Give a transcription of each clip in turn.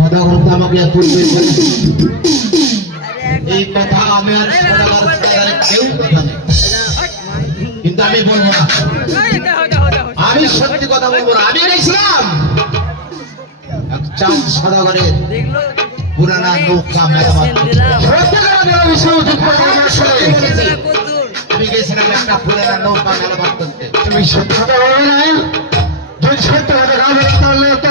সদাগর তো আমাকে পূর্বে বলেছে এই কথা আমি আর সদাগর ছাড়া কেউ কথা নেই, কিন্তু আমি বলবো না, আমি সত্যি কথা বলবো না। আমি গেছিলাম এক চাঁদ সদাগরের পুরানা নৌকা মেরামত আমি গেছিলাম একটা পুরানা নৌকা মেরামত করতে। তুমি সত্যি কথা বলবে না? যদি সত্যি কথা না বলে তাহলে তো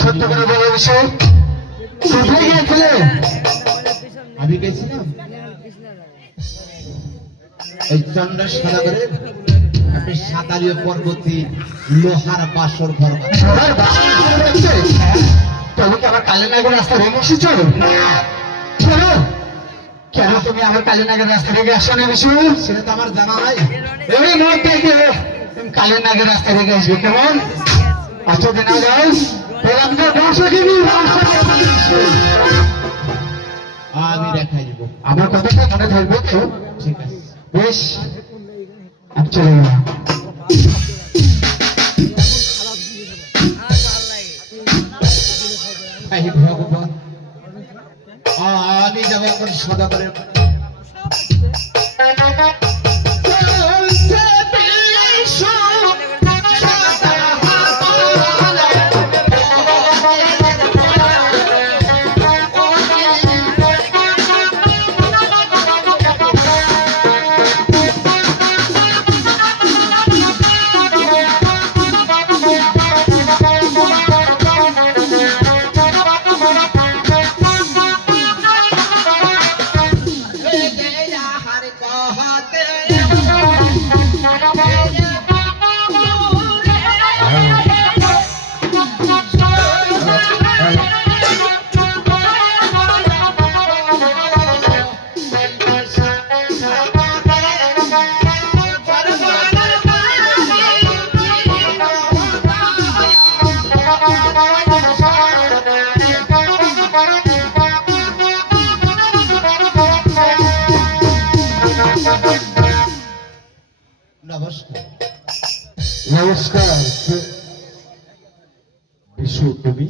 সত্য করে বলে বিষয় কোথায় গিয়েছিলে? আমি গেছিলাম ওই চন্দ্র সদাগরের আপনি সাঁতালীয় পর্বতী লোহার বাসর ঘর। তুমি কি আমার কালীনগর রাস্তা রেখে এসেছো? কেন কেন তুমি আমার কালীনগর রাস্তা রেখে আসো না? বিষয় সেটা তো আমার জানা নাই। এই মুহূর্তে তুমি কালীনগর রাস্তা রেখে আসবে কেমন? আচ্ছা দিনা যাও আমি দেখাই দিব, আমার কথাটা মনে থাকবে তো? ঠিক আছে বেশ, আমি চলে গেলাম। ভগবান আমি যাবো এখন সদাগরের নমস্কার। নমস্কার বিশু, তুমি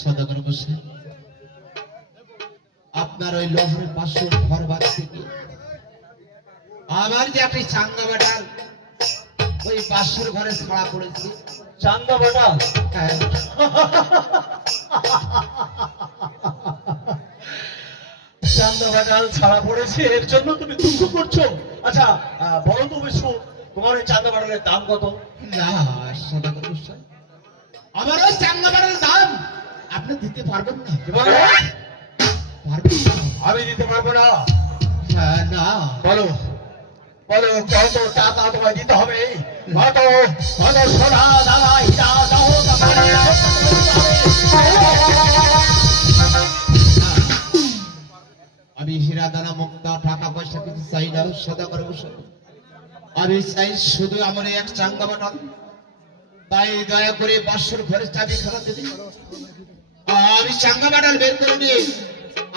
সদাগর বসে আপনার ওই লোহার বাসর ঘর বাদ থেকে আমার যে একটি চাঙ্গা বেটার ওই বাসর ঘরে ছাড়া পড়েছে। চান্দা বেটা হ্যাঁ, চান্দা বেটা ছাড়া পড়েছে, এর জন্য তুমি দুঃখ করছো? আচ্ছা বলো তো বিশু, তোমার ওই চান্দা বেটার দাম কত? না সদাগর বসে আমার ওই চাঙ্গা বেটার দাম আপনি দিতে পারবেন না। পারবেন না? আমি দিতে পারবো না। হ্যাঁ, না বলো বলো কত টাকা তোমায় দিতে হবে? কত কত সোনা দাদা হিটা দাও আমি হীরা দানা মুক্তা টাকা পয়সা কিছু চাই না সদাগর বসে। আমি চাই শুধু আমার এক চাঙ্গা বাটাল, তাই দয়া করে বাসর ঘরের চাবি খারাপ দিন। আমি চাঙ্গা বাটাল বের করে নিয়ে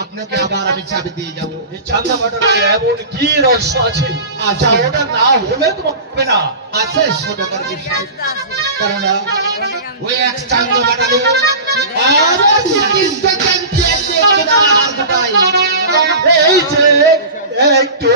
আপনাকে আবার আমি চাবি দিয়ে যাবো। এই চান্দা বাটারে এমন কি রহস্য আছে? আচ্ছা ওটা না হলে তো হবে না। আছে সদাগর বসে, কারণ ওই এক চাঙ্গা বাটালে আমার চিকিৎসা এই যে একটু